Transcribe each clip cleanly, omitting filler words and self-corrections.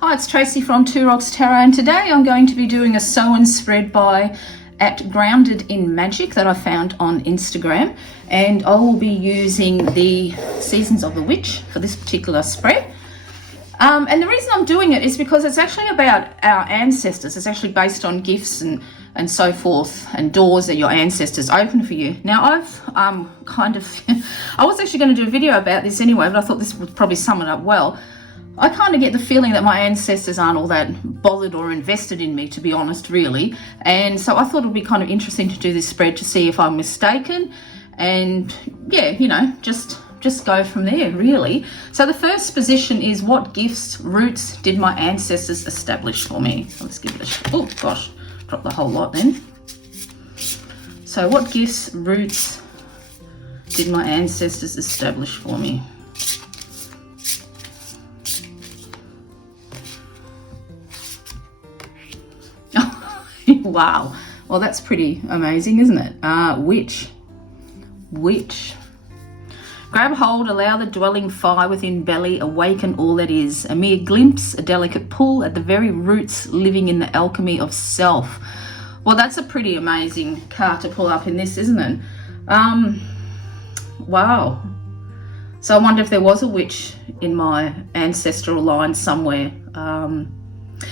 Hi, it's Tracy from Two Rocks Tarot, and today I'm going to be doing a Samhain Spread by Grounded in Magic that I found on Instagram, and I will be using the Seasons of the Witch for this particular spread. And the reason I'm doing it is because it's actually about our ancestors. It's actually based on gifts and so forth, and doors that your ancestors open for you. Now, I've I was actually going to do a video about this anyway, but I thought this would probably sum it up well. I kind of get the feeling that my ancestors aren't all that bothered or invested in me, to be honest, really. And so I thought it would be kind of interesting to do this spread to see if I'm mistaken. And yeah, you know, just go from there, really. So the first position is, what gifts, roots did my ancestors establish for me? So let's give it a shot. Oh gosh, dropped the whole lot then. So what gifts, roots did my ancestors establish for me? Wow, well, that's pretty amazing, isn't it? Witch. Grab hold, allow the dwelling fire within belly, awaken all that is. A mere glimpse, a delicate pull at the very roots, living in the alchemy of self. Well, that's a pretty amazing card to pull up in this, isn't it? Wow. So I wonder if there was a witch in my ancestral line somewhere.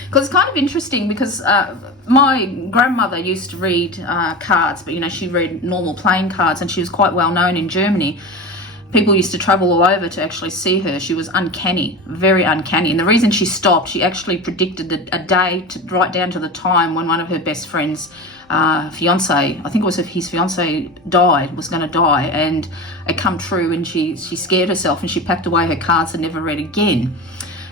Because it's kind of interesting, because my grandmother used to read cards, but you know, she read normal plain cards, and she was quite well known in Germany. People used to travel all over to actually see her. She was uncanny, very uncanny. And the reason she stopped, she actually predicted a day right down to the time when one of her best friends' fiance, I think it was his fiance, was going to die, and it come true, and she scared herself and she packed away her cards and never read again.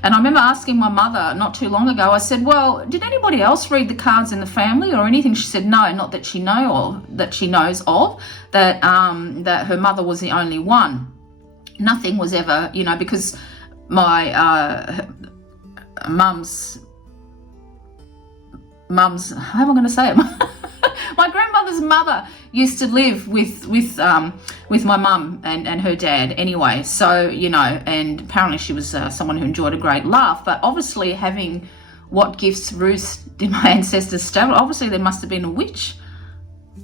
And I remember asking my mother not too long ago, I said, well, did anybody else read the cards in the family or anything? She said, no, not that she knows of, that her mother was the only one. Nothing was ever, you know, because my mum's, how am I going to say it? My grandmother's mother used to live with my mum and her dad anyway. So, you know, and apparently she was someone who enjoyed a great laugh. But obviously, having what gifts, roots did my ancestors establish? Obviously, there must have been a witch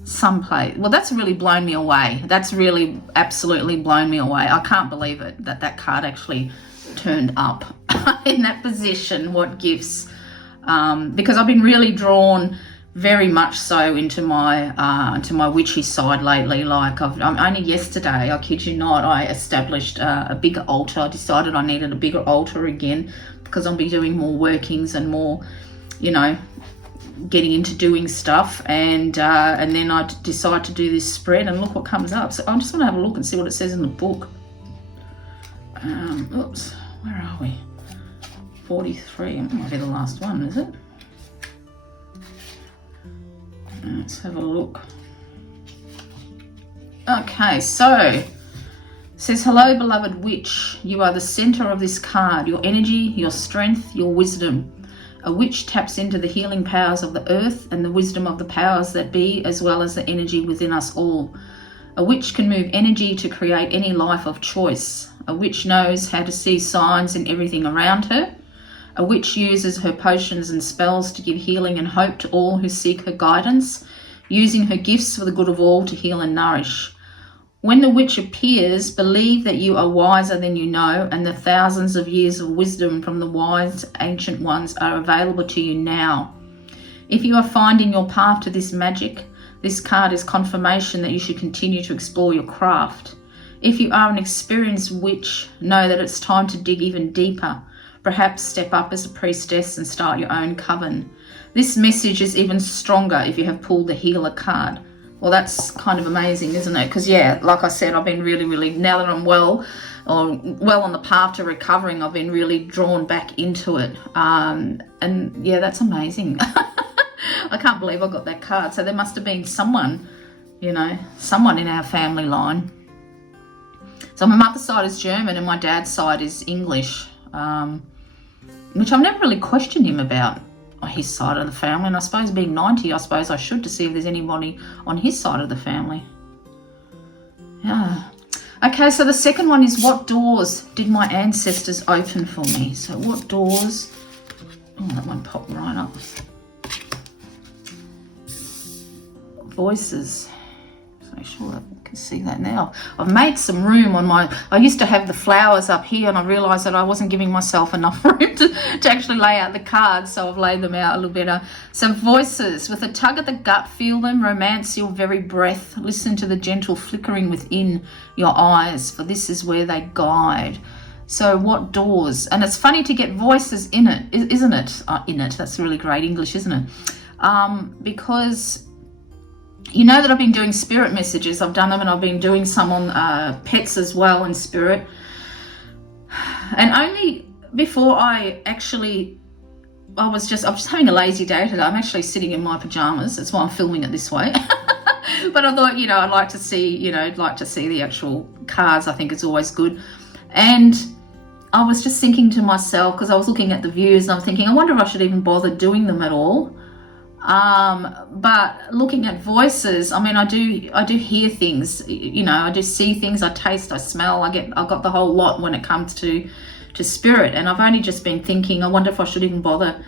someplace. Well, that's really blown me away. That's really absolutely blown me away. I can't believe it that card actually turned up in that position. What gifts? Because I've been really drawn very much so into my witchy side lately. Like only yesterday, I kid you not, I established a bigger altar. I decided I needed a bigger altar again, because I'll be doing more workings and more, you know, getting into doing stuff. And then I decide to do this spread, and look what comes up. So I just want to have a look and see what it says in the book. Oops, where are we? 43. It might be the last one, is it? Let's have a look. Okay, so it says, hello, beloved witch. You are the center of this card, your energy, your strength, your wisdom. A witch taps into the healing powers of the earth and the wisdom of the powers that be, as well as the energy within us all. A witch can move energy to create any life of choice. A witch knows how to see signs in everything around her. A witch uses her potions and spells to give healing and hope to all who seek her guidance, using her gifts for the good of all to heal and nourish. When the witch appears, believe that you are wiser than you know, and the thousands of years of wisdom from the wise ancient ones are available to you now. If you are finding your path to this magic, this card is confirmation that you should continue to explore your craft. If you are an experienced witch, know that it's time to dig even deeper. Perhaps step up as a priestess and start your own coven. This message is even stronger if you have pulled the healer card. Well, that's kind of amazing, isn't it? Because, yeah, like I said, I've been really, now that I'm well on the path to recovering, I've been really drawn back into it. And, yeah, that's amazing. I can't believe I got that card. So there must have been someone, you know, someone in our family line. So my mother's side is German and my dad's side is English. Which I've never really questioned him about his side of the family, and I suppose being 90, I suppose I should, to see if there's anybody on his side of the family. Yeah. Okay, so the second one is, what doors did my ancestors open for me? So what doors that one popped right up. Voices. Just make sure that you can see that now. I've made some room on I used to have the flowers up here, and I realised that I wasn't giving myself enough room to actually lay out the cards, so I've laid them out a little better. So voices, with a tug at the gut, feel them, romance your very breath, listen to the gentle flickering within your eyes, for this is where they guide. So what doors? And it's funny to get voices in it, isn't it? In it, that's really great English, isn't it? Because you know that I've been doing spirit messages. I've done them, and I've been doing some on pets as well in spirit. And only before I was just having a lazy day today. I'm actually sitting in my pajamas. That's why I'm filming it this way. But I thought, I'd like to see, the actual cards. I think it's always good. And I was just thinking to myself, because I was looking at the views, and I'm thinking, I wonder if I should even bother doing them at all. But looking at voices, I mean, I do hear things, I do see things, I taste, I smell, I've got the whole lot when it comes to spirit. And I've only just been thinking, I wonder if I should even bother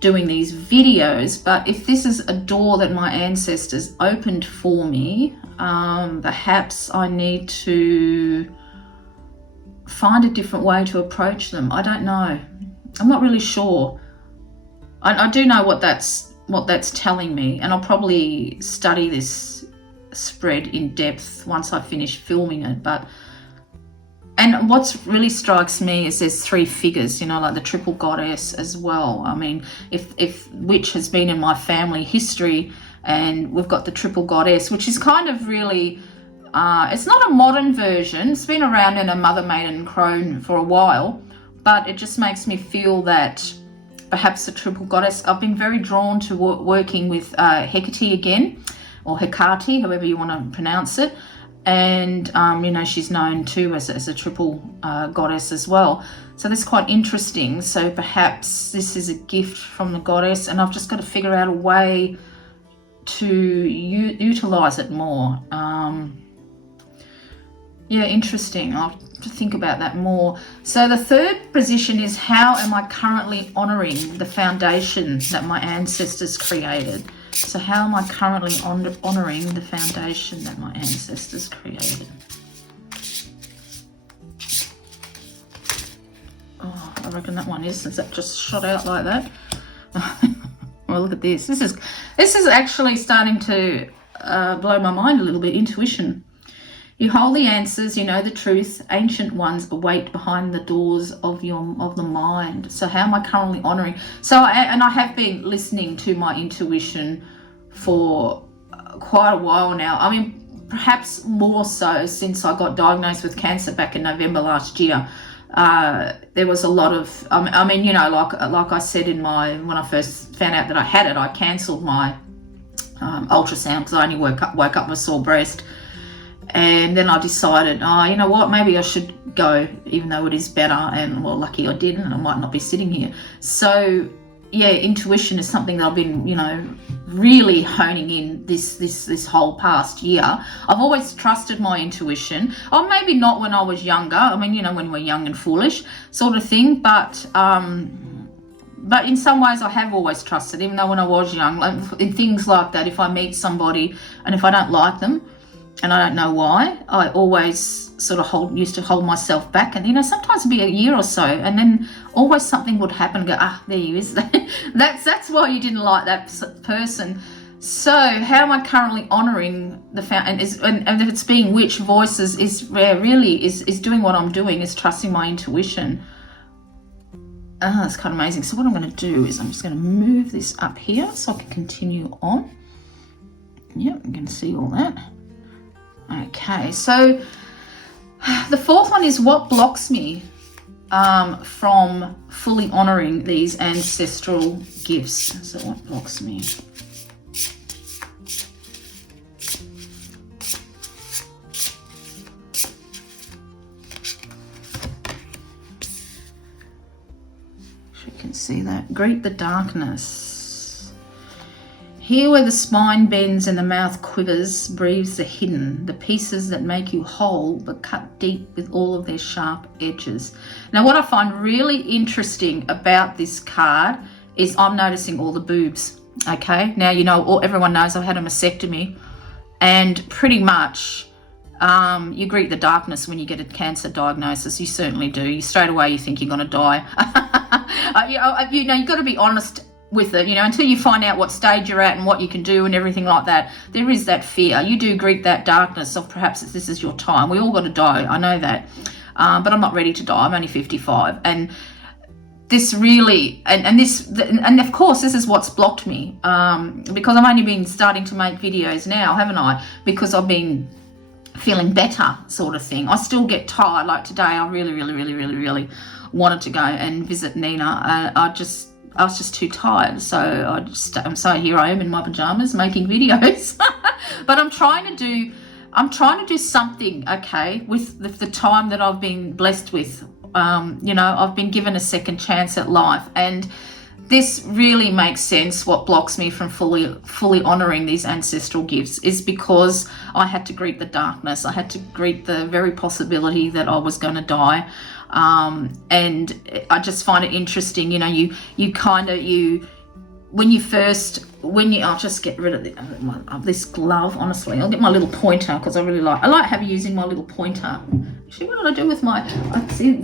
doing these videos. But if this is a door that my ancestors opened for me, perhaps I need to find a different way to approach them. I don't know. I'm not really sure. I do know what that's telling me, and I'll probably study this spread in depth once I finish filming it. And what's really strikes me is there's three figures, like the triple goddess as well. I mean, if witch has been in my family history, and we've got the triple goddess, which is kind of really it's not a modern version. It's been around in a mother, maiden, and crone for a while, but it just makes me feel that perhaps the triple goddess. I've been very drawn to working with Hecate again, or Hecate, however you want to pronounce it. And, she's known too as a triple goddess as well. So that's quite interesting. So perhaps this is a gift from the goddess, and I've just got to figure out a way to utilize it more. Yeah, interesting. I'll have to think about that more. So the third position is, how am I currently honouring the foundation that my ancestors created? So how am I currently honouring the foundation that my ancestors created? Oh, I reckon that one is, since that just shot out like that. Well, look at this. This is actually starting to blow my mind a little bit. Intuition. You hold the answers, you know the truth. Ancient ones await behind the doors of the mind. So how am I currently honouring? So, and I have been listening to my intuition for quite a while now. I mean, perhaps more so since I got diagnosed with cancer back in November last year. There was a lot of, like I said when I first found out that I had it, I cancelled my ultrasound because I only woke up with a sore breast. And then I decided, you know what, maybe I should go, even though it is better. And well, lucky I did, and I might not be sitting here. So yeah, intuition is something that I've been, really honing in this whole past year. I've always trusted my intuition. Oh, maybe not when I was younger. I mean, when we're young and foolish sort of thing. But in some ways I have always trusted, even though when I was young, like in things like that, if I meet somebody and if I don't like them, and I don't know why, I always sort of used to hold myself back, and sometimes it'd be a year or so, and then always something would happen and go, there he is. that's why you didn't like that person. So how am I currently honouring the and if it's being which voices is where really is doing what I'm doing, is trusting my intuition. It's kind of amazing. So what I'm going to do is I'm just going to move this up here so I can continue on. Yep, I'm going to see all that. Okay, so the fourth one is, what blocks me from fully honouring these ancestral gifts? So what blocks me? You can see that. Greet the darkness. Here where the spine bends and the mouth quivers, breathes the hidden, the pieces that make you whole but cut deep with all of their sharp edges. Now what I find really interesting about this card is I'm noticing all the boobs. Okay, now you know, everyone knows I've had a mastectomy, and pretty much you greet the darkness when you get a cancer diagnosis. You certainly do. You straight away you think you're going to die. You know, you've got to be honest with it. You know, until you find out what stage you're at and what you can do and everything like that, there is that fear. You do greet that darkness of perhaps this is your time. We all got to die. I know that, but I'm not ready to die. I'm only 55, and this really, and of course this is what's blocked me, because I've only been starting to make videos now, haven't I? Because I've been feeling better, sort of thing. I still get tired. Like today, I really wanted to go and visit Nina. I was just too tired, so so here I am in my pajamas making videos. But I'm trying to do something, okay, with the time that I've been blessed with. You know, I've been given a second chance at life, and this really makes sense. What blocks me from fully honoring these ancestral gifts is because I had to greet the darkness. I had to greet the very possibility that I was going to die. And I just find it interesting, you know, I'll just get rid of this glove, honestly. I'll get my little pointer, because I like using my little pointer. Actually, what did I do with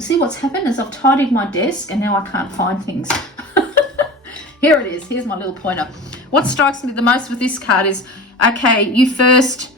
see what's happened is I've tidied my desk and now I can't find things. Here it is. Here's my little pointer. What strikes me the most with this card is, okay, you first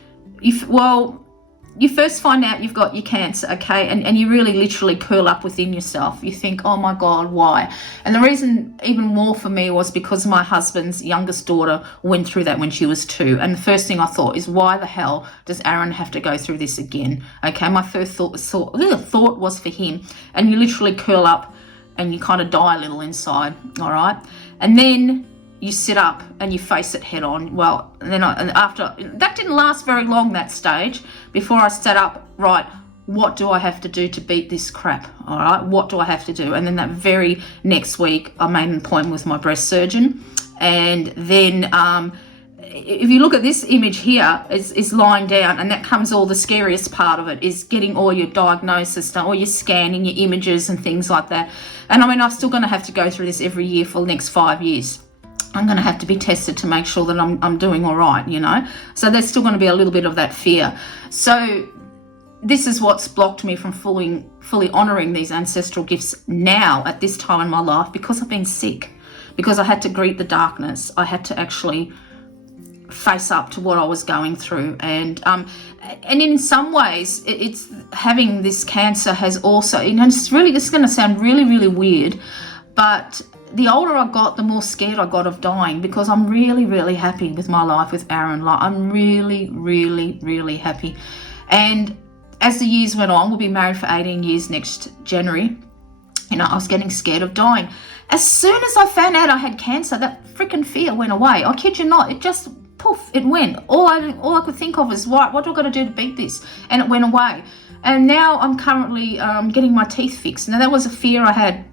find out you've got your cancer, okay, and you really literally curl up within yourself. You think, oh my God, why? And the reason even more for me was because my husband's youngest daughter went through that when she was 2. And the first thing I thought is, why the hell does Aaron have to go through this again? Okay, my first thought was for him. And you literally curl up and you kind of die a little inside, all right? And then you sit up and you face it head on. Well, and then after that didn't last very long, that stage, before I sat up, right, what do I have to do to beat this crap? All right, what do I have to do? And then that very next week, I made an appointment with my breast surgeon. And then if you look at this image here, is lying down, and that comes all the scariest part of it, is getting all your diagnosis done, all your scanning, your images and things like that. And I mean, I'm still going to have to go through this every year for the next 5 years. I'm going to have to be tested to make sure that I'm doing all right, you know. So there's still going to be a little bit of that fear. So this is what's blocked me from fully honoring these ancestral gifts now at this time in my life, because I've been sick, because I had to greet the darkness. I had to actually face up to what I was going through, and in some ways, it's having this cancer has also, you know, it's going to sound really weird, but the older I got, the more scared I got of dying, because I'm really happy with my life with Aaron. Like, I'm really happy. And as the years went on, we'll be married for 18 years next January, you know, I was getting scared of dying. As soon as I found out I had cancer, that freaking fear went away. I kid you not, it just poof, it went. All I could think of is, what do I got to do to beat this? And it went away. And now I'm currently getting my teeth fixed. Now, that was a fear I had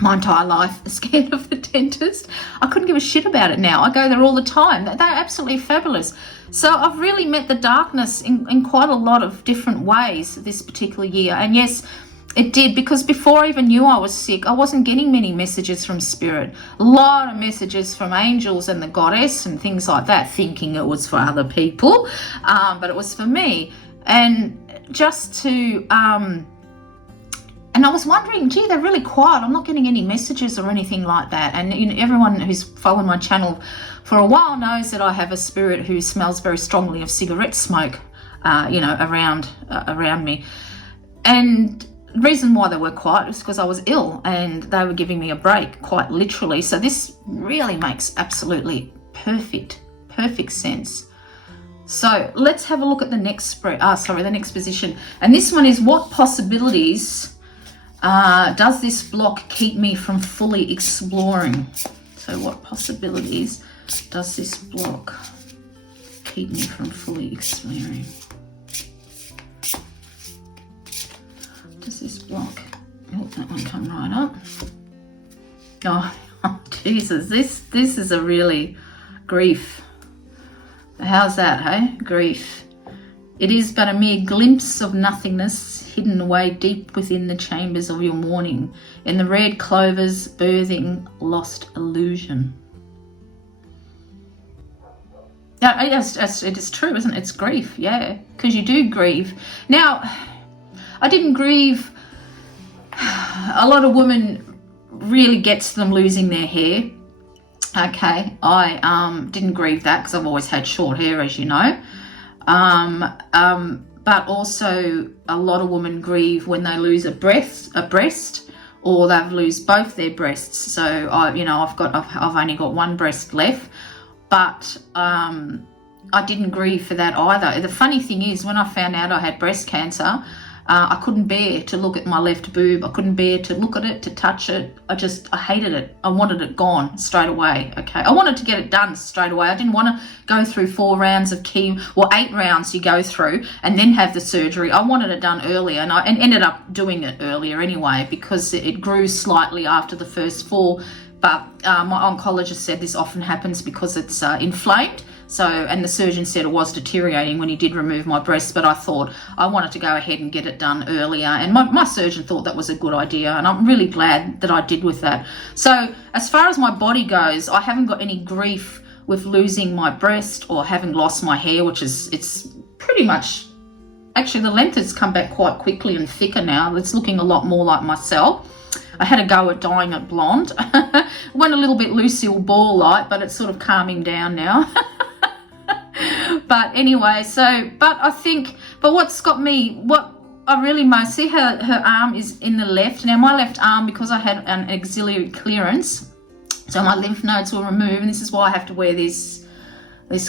my entire life, scared of the dentist. I couldn't give a shit about it now. I go there all the time. They're absolutely fabulous. So I've really met the darkness in quite a lot of different ways this particular year. And yes, it did, because before I even knew I was sick, I wasn't getting many messages from spirit. A lot of messages from angels and the goddess and things like that, thinking it was for other people, but it was for me. And just to and I was wondering, gee, they're really quiet. I'm not getting any messages or anything like that. And you know, everyone who's followed my channel for a while knows that I have a spirit who smells very strongly of cigarette smoke, you know, around me. And the reason why they were quiet was because I was ill and they were giving me a break, quite literally. So this really makes absolutely perfect sense. So let's have a look at the next spread. The next position. And this one is, what possibilities does this block keep me from fully exploring? So what possibilities does this block keep me from fully exploring? Does this block, oh, that one come right up. Oh Jesus, this is a really grief. How's that, hey? Grief. It is but a mere glimpse of nothingness hidden away deep within the chambers of your morning, in the red clovers birthing lost illusion. Yeah, yes, it is true, isn't it? It's grief, yeah, because you do grieve. Now, I didn't grieve. A lot of women really gets them losing their hair. Okay, I didn't grieve that because I've always had short hair, as you know. But also a lot of women grieve when they lose a breast, or they lose both their breasts. So I've only got one breast left, but I didn't grieve for that either. The funny thing is, when I found out I had breast cancer, I couldn't bear to look at my left boob. I couldn't bear to look at it, to touch it. I hated it. I wanted it gone straight away, okay? I wanted to get it done straight away. I didn't want to go through 4 rounds of chemo, or 8 rounds you go through and then have the surgery. I wanted it done earlier, and I ended up doing it earlier anyway because it grew slightly after the first 4. But my oncologist said this often happens because it's inflamed. So, and the surgeon said it was deteriorating when he did remove my breast, but I thought I wanted to go ahead and get it done earlier. And my surgeon thought that was a good idea, and I'm really glad that I did with that. So as far as my body goes, I haven't got any grief with losing my breast or having lost my hair, it's pretty much, actually the length has come back quite quickly and thicker now. It's looking a lot more like myself. I had a go at dyeing it blonde. Went a little bit Lucille Ball-like, but it's sort of calming down now. But anyway, but what's got me, what I really most see, her arm is in the left. Now my left arm, because I had an axillary clearance, so my lymph nodes were removed, and this is why I have to wear this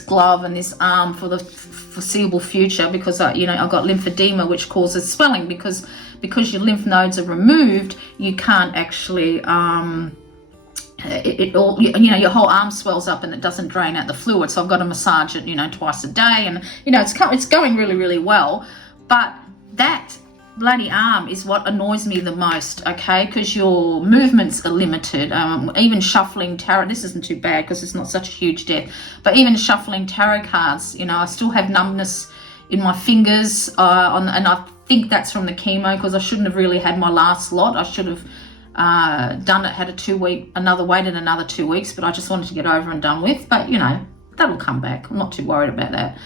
glove and this arm for the foreseeable future, because I've got lymphedema, which causes swelling, because your lymph nodes are removed, you can't actually your whole arm swells up and it doesn't drain out the fluid. So I've got to massage it, twice a day, and it's going really, really well. But that bloody arm is what annoys me the most, okay? Because your movements are limited. Even shuffling tarot, this isn't too bad because it's not such a huge death, but even shuffling tarot cards, I still have numbness in my fingers, and I think that's from the chemo, because I shouldn't have really had my last lot. I should have done it, had a 2-week, waited another 2 weeks, but I just wanted to get over and done with. But that'll come back. I'm not too worried about that.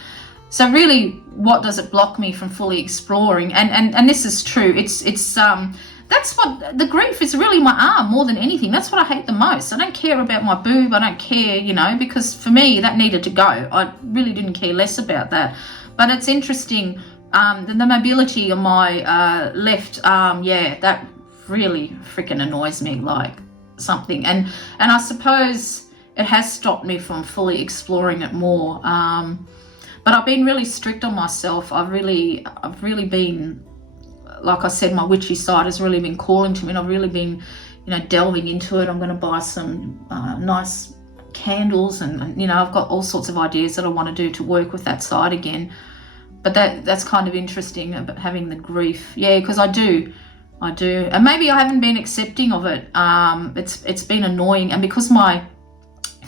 So really, what does it block me from fully exploring? And this is true. It's that's what the grief is, really my arm more than anything. That's what I hate the most. I don't care about my boob. I don't care, because for me that needed to go. I really didn't care less about that. But it's interesting, the mobility of my left arm, that really freaking annoys me like something. And I suppose it has stopped me from fully exploring it more. But I've been really strict on myself. I've really been, like I said, my witchy side has really been calling to me, and I've really been, delving into it. I'm going to buy some nice candles, and I've got all sorts of ideas that I want to do to work with that side again. But that's kind of interesting about having the grief. Yeah, because I do. And maybe I haven't been accepting of it. It's been annoying, and because my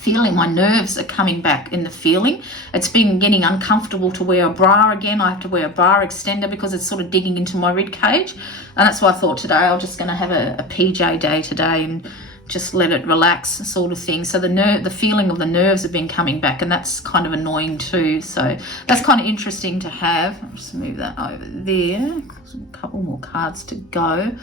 nerves are coming back in the feeling, it's been getting uncomfortable to wear a bra again. I have to wear a bra extender because it's sort of digging into my rib cage, and that's why I thought today I'm just going to have a PJ day today and just let it relax, sort of thing. So the feeling of the nerves have been coming back, and that's kind of annoying too. So that's kind of interesting to have. I'll just move that over there. A couple more cards to go.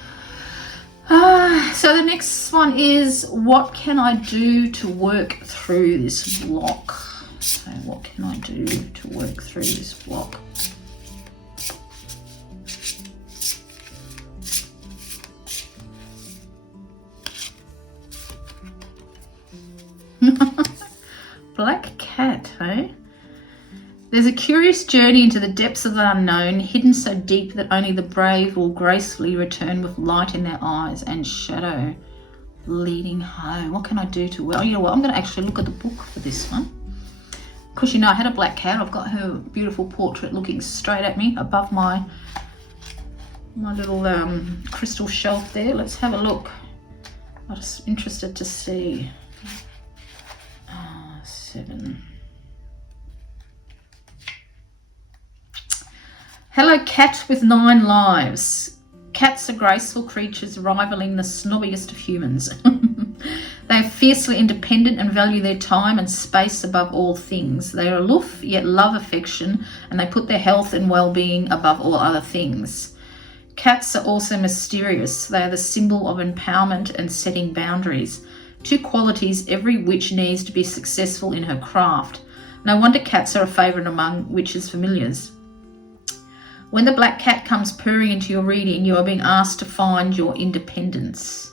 So the next one is, what can I do to work through this block? So what can I do to work through this block? Black cat, eh? There's a curious journey into the depths of the unknown, hidden so deep that only the brave will gracefully return with light in their eyes and shadow leading home. What can I do to, well, I'm going to actually look at the book for this one. Because I had a black cat. I've got her beautiful portrait looking straight at me above my little crystal shelf there. Let's have a look. I'm just interested to see. 7. Hello, cat with 9 lives. Cats are graceful creatures rivaling the snobbiest of humans. They are fiercely independent and value their time and space above all things. They are aloof yet love affection, and they put their health and well-being above all other things. Cats are also mysterious. They are the symbol of empowerment and setting boundaries. 2 qualities every witch needs to be successful in her craft. No wonder cats are a favourite among witches' familiars. When the black cat comes purring into your reading, you are being asked to find your independence.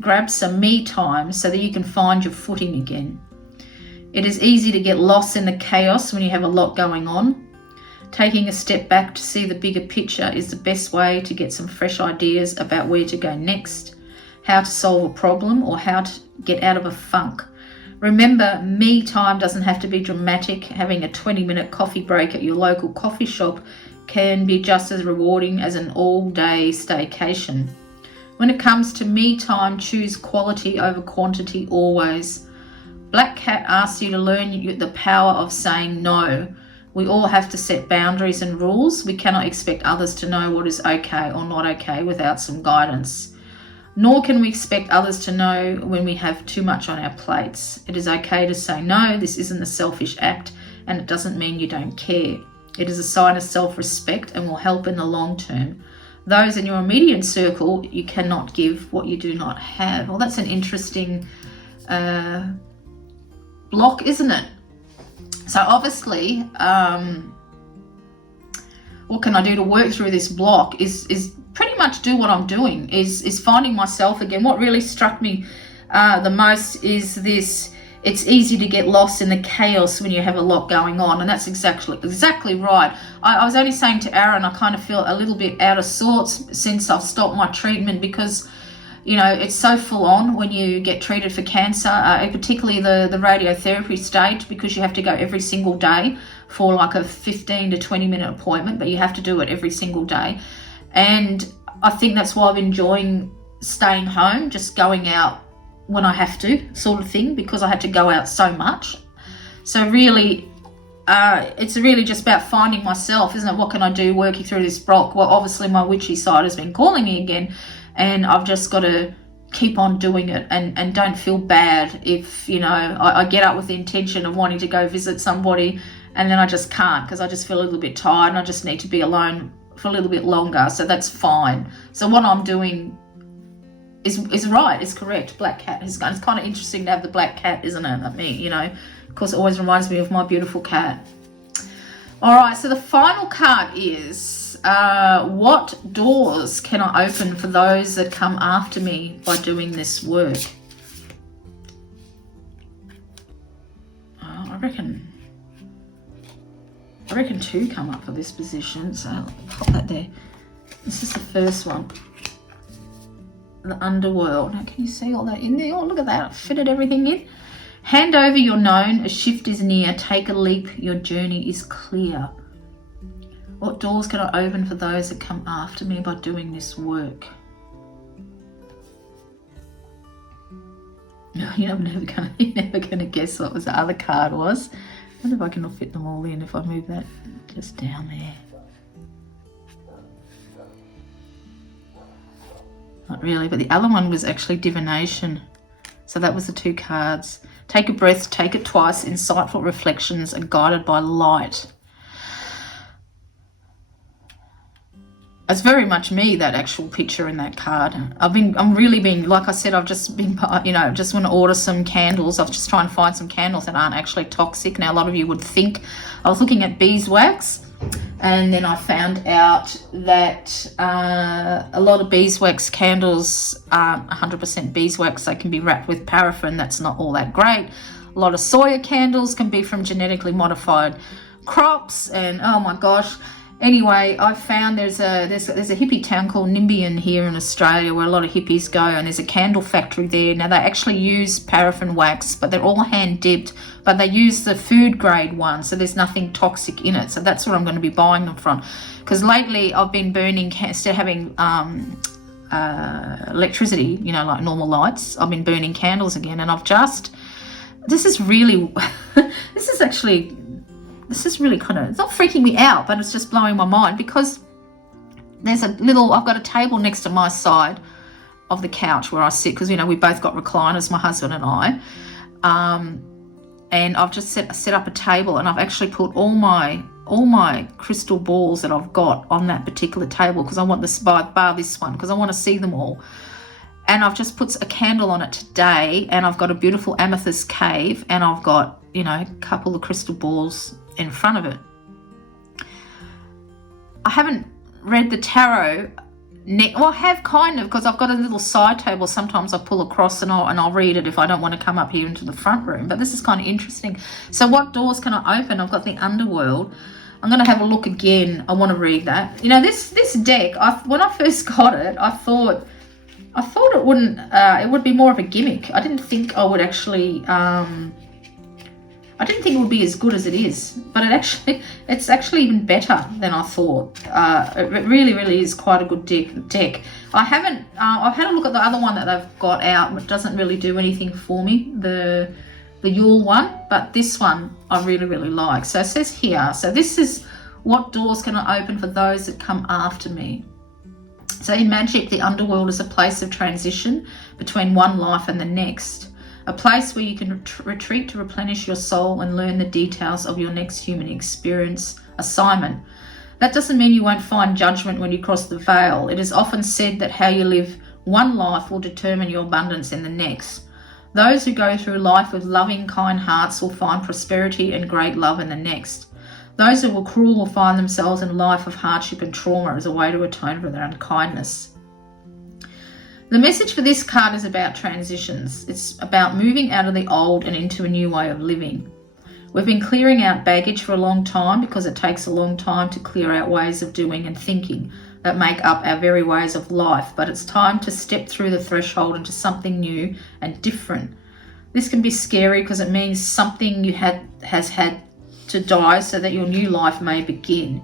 Grab some me time so that you can find your footing again. It is easy to get lost in the chaos when you have a lot going on. Taking a step back to see the bigger picture is the best way to get some fresh ideas about where to go next, how to solve a problem, or how to get out of a funk. Remember, me time doesn't have to be dramatic. Having a 20-minute coffee break at your local coffee shop can be just as rewarding as an all-day staycation. When it comes to me time, choose quality over quantity always. Black Cat asks you to learn the power of saying no. We all have to set boundaries and rules. We cannot expect others to know what is okay or not okay without some guidance. Nor can we expect others to know when we have too much on our plates. It is okay to say no, this isn't a selfish act, and it doesn't mean you don't care. It is a sign of self-respect and will help in the long term. Those in your immediate circle, you cannot give what you do not have. Well, that's an interesting block, isn't it? So obviously, what can I do to work through this block is pretty much do what I'm doing, is finding myself again. What really struck me the most is this: it's easy to get lost in the chaos when you have a lot going on, and that's exactly right. I was only saying to Aaron, I kind of feel a little bit out of sorts since I've stopped my treatment, because you know, it's so full on when you get treated for cancer, particularly the radiotherapy stage, because you have to go every single day for like a 15 to 20 minute appointment, but you have to do it every single day. And I think that's why I'm enjoying staying home, just going out when I have to, sort of thing, because I had to go out so much. So really, it's really just about finding myself, isn't it? What can I do working through this block? Well, obviously my witchy side has been calling me again, and I've just got to keep on doing it, and don't feel bad if, you know, I get up with the intention of wanting to go visit somebody and then I just can't, because I just feel a little bit tired and I just need to be alone for a little bit longer. So that's fine. So what I'm doing is right, is correct. Black cat is, it's kind of interesting to have the black cat, isn't it? I mean, you know, of course, it always reminds me of my beautiful cat. All right, so the final card is, what doors can I open for those that come after me by doing this work? I reckon 2 come up for this position, so I'll pop that there. This is the first one. The underworld. Now, can you see all that in there? Oh, look at that. I fitted everything in. Hand over your known. A shift is near. Take a leap. Your journey is clear. What doors can I open for those that come after me by doing this work? No, you're never gonna guess what the other card was. I wonder if I can fit them all in if I move that just down there. Not really, but the other one was actually divination. So that was the 2 cards. Take a breath, take it twice, insightful reflections, and guided by light. It's very much me, that actual picture in that card. I'm really being, like I said, I've just been, you know, just want to order some candles. I've just trying to find some candles that aren't actually toxic. Now, a lot of you would think, I was looking at beeswax, and then I found out that a lot of beeswax candles aren't 100% beeswax. They can be wrapped with paraffin. That's not all that great. A lot of soya candles can be from genetically modified crops, and oh my gosh. Anyway, I found there's a hippie town called Nimbian here in Australia where a lot of hippies go, and there's a candle factory there. Now, they actually use paraffin wax, but they're all hand dipped, but they use the food grade one, so there's nothing toxic in it. So that's what I'm going to be buying them from, because lately I've been burning, instead of having electricity, you know, like normal lights, I've been burning candles again, and I've just, this is really, this is actually this is really kind of, it's not freaking me out, but it's just blowing my mind, because there's a little, I've got a table next to my side of the couch where I sit, because, we both got recliners, my husband and I. And I've just set up a table, and I've actually put all my crystal balls that I've got on that particular table, because I want this, bar this one, because I want to see them all. And I've just put a candle on it today, and I've got a beautiful amethyst cave, and I've got, a couple of crystal balls in front of it. I haven't read the tarot. Well, I have kind of, because I've got a little side table. Sometimes I pull across and I'll read it if I don't want to come up here into the front room. But this is kind of interesting. So what doors can I open? I've got the underworld. I'm going to have a look again. I want to read that. This deck, when I first got it, I thought it wouldn't, it would be more of a gimmick. I didn't think I would actually, I didn't think it would be as good as it is, but it's actually even better than I thought. It really, really is quite a good deck. I've had a look at the other one that they've got out, but it doesn't really do anything for me, the Yule one, but this one I really, really like. So it says here, so this is what doors can I open for those that come after me. So in magic, the underworld is a place of transition between one life and the next. A place where you can retreat to replenish your soul and learn the details of your next human experience assignment. That doesn't mean you won't find judgment when you cross the veil. It is often said that how you live one life will determine your abundance in the next. Those who go through life with loving, kind hearts will find prosperity and great love in the next. Those who were cruel will find themselves in a life of hardship and trauma as a way to atone for their unkindness. The message for this card is about transitions. It's about moving out of the old and into a new way of living. We've been clearing out baggage for a long time, because it takes a long time to clear out ways of doing and thinking that make up our very ways of life, but it's time to step through the threshold into something new and different. This can be scary because it means something you has had to die so that your new life may begin.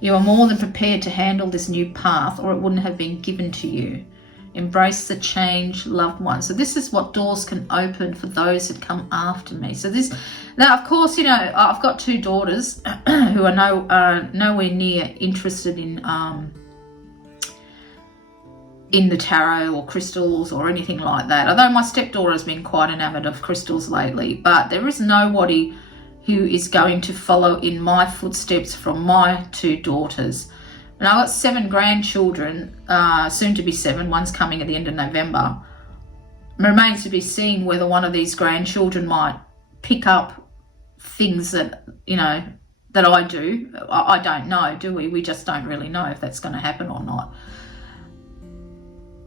You are more than prepared to handle this new path, or it wouldn't have been given to you. Embrace the change, loved one. So this is what doors can open for those that come after me. So now of course, I've got two daughters who are nowhere near interested in the tarot or crystals or anything like that. Although my stepdaughter has been quite enamored of crystals lately, but there is nobody who is going to follow in my footsteps from my two daughters. And I've got 7 grandchildren, soon to be 7. One's coming at the end of November. It remains to be seen whether one of these grandchildren might pick up things that, that I do. I don't know, do we? We just don't really know if that's going to happen or not.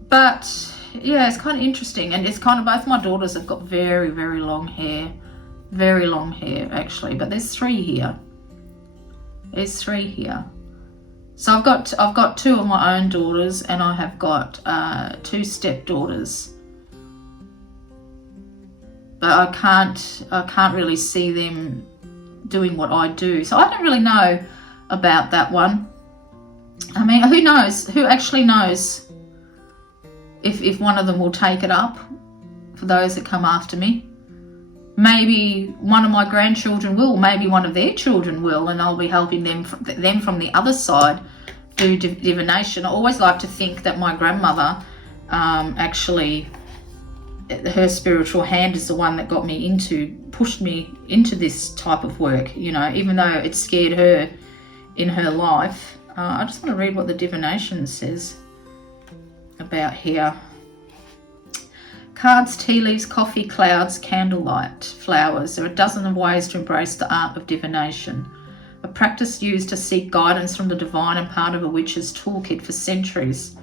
But, yeah, it's kind of interesting. And it's kind of, both my daughters have got very, very long hair. Very long hair, actually. But there's 3 here. There's 3 here. So I've got 2 of my own daughters, and I have got 2 stepdaughters. But I can't really see them doing what I do. So I don't really know about that one. I mean, who knows? Who actually knows if one of them will take it up for those that come after me? Maybe one of my grandchildren will, maybe one of their children will, and I'll be helping them from the other side do divination. I always like to think that my grandmother, actually, her spiritual hand is the one that pushed me into this type of work, even though it scared her in her life. I just want to read what the divination says about here. Cards, tea leaves, coffee, clouds, candlelight, flowers. There are a dozen of ways to embrace the art of divination, a practice used to seek guidance from the divine and part of a witch's toolkit for centuries.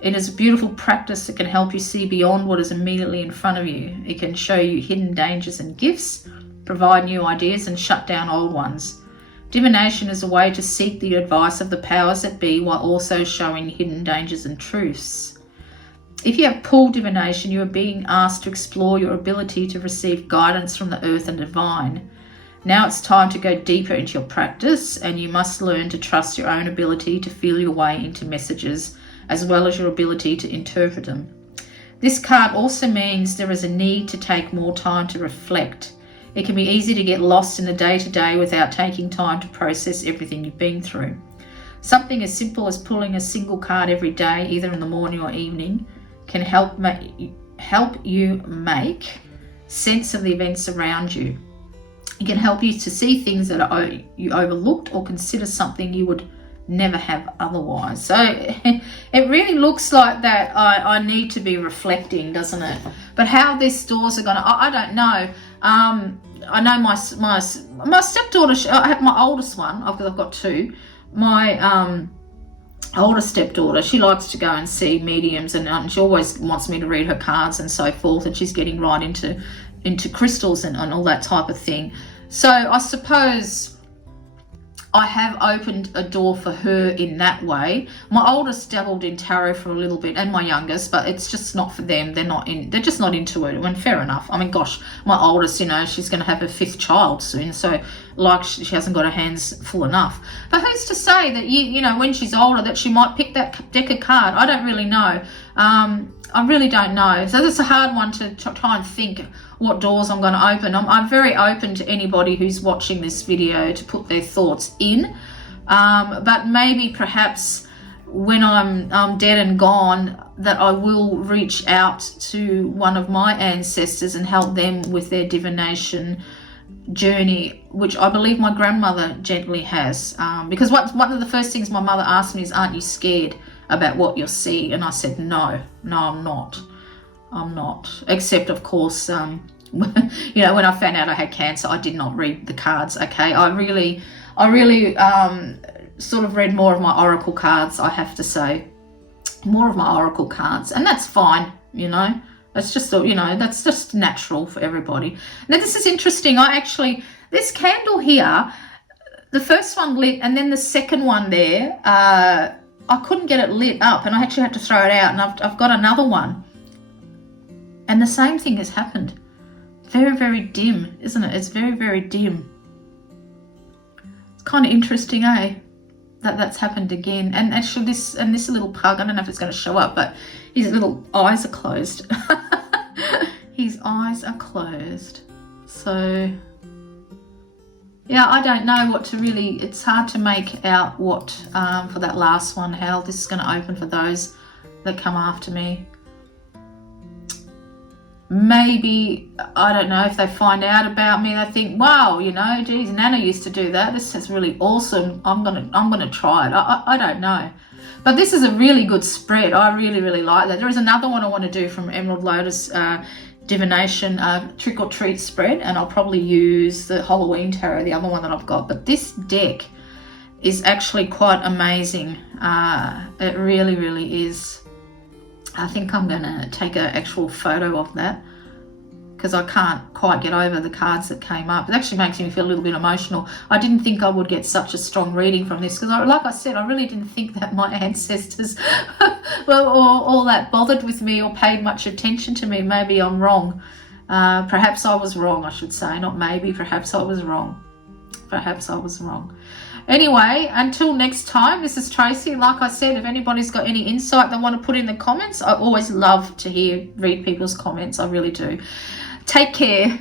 It is a beautiful practice that can help you see beyond what is immediately in front of you. It can show you hidden dangers and gifts, provide new ideas, and shut down old ones. Divination is a way to seek the advice of the powers that be while also showing hidden dangers and truths. If you have pulled divination, you are being asked to explore your ability to receive guidance from the earth and divine. Now it's time to go deeper into your practice, and you must learn to trust your own ability to feel your way into messages, as well as your ability to interpret them. This card also means there is a need to take more time to reflect. It can be easy to get lost in the day-to-day without taking time to process everything you've been through. Something as simple as pulling a single card every day, either in the morning or evening, can help you make sense of the events around you. It can help you to see things that you overlooked or consider something you would never have otherwise. So it really looks like that I need to be reflecting, doesn't it? But how these doors are going to, I don't know. I know my stepdaughter, I have my oldest one, because I've got two. My older stepdaughter, she likes to go and see mediums, and she always wants me to read her cards and so forth, and she's getting right into crystals and all that type of thing. So I suppose I have opened a door for her in that way. My oldest dabbled in tarot for a little bit, and my youngest, but it's just not for them. They're just not into it. And fair enough. I mean, gosh, my oldest, she's going to have her 5th child soon, so like she hasn't got her hands full enough. But who's to say that when she's older that she might pick that deck of card? I don't really know. I really don't know. So that's a hard one to try and think what doors I'm going to open. I'm very open to anybody who's watching this video to put their thoughts in. But maybe perhaps when I'm dead and gone, that I will reach out to one of my ancestors and help them with their divination journey, which I believe my grandmother gently has. Because one of the first things my mother asked me is, aren't you scared about what you'll see? And I said, no, I'm not. Except, of course, when I found out I had cancer, I did not read the cards. Okay, I really sort of read more of my oracle cards. I have to say, more of my oracle cards, and that's fine. That's just that's just natural for everybody. Now this is interesting. This candle here, the first one lit, and then the second one there, I couldn't get it lit up, and I actually had to throw it out, and I've got another one. And the same thing has happened. Very, very dim, isn't it? It's very, very dim. It's kind of interesting, eh? That's happened again. And actually this little pug, I don't know if it's going to show up, but his little eyes are closed. His eyes are closed. So yeah, I don't know what to really, it's hard to make out what, for that last one, how this is going to open for those that come after me. Maybe, I don't know, if they find out about me, they think, wow, geez, Nana used to do that. This is really awesome. I'm gonna try it. I don't know. But this is a really good spread. I really, really like that. There is another one I want to do from Emerald Lotus Divination, Trick or Treat spread, and I'll probably use the Halloween Tarot, the other one that I've got. But this deck is actually quite amazing. It really, really is. I think I'm going to take an actual photo of that, because I can't quite get over the cards that came up. It actually makes me feel a little bit emotional. I didn't think I would get such a strong reading from this, because like I said, I really didn't think that my ancestors were all that bothered with me or paid much attention to me. Maybe I'm wrong. Perhaps I was wrong, I should say. Not maybe, perhaps I was wrong. Perhaps I was wrong. Anyway, until next time, this is Tracy. Like I said, if anybody's got any insight they want to put in the comments, I always love to read people's comments. I really do. Take care.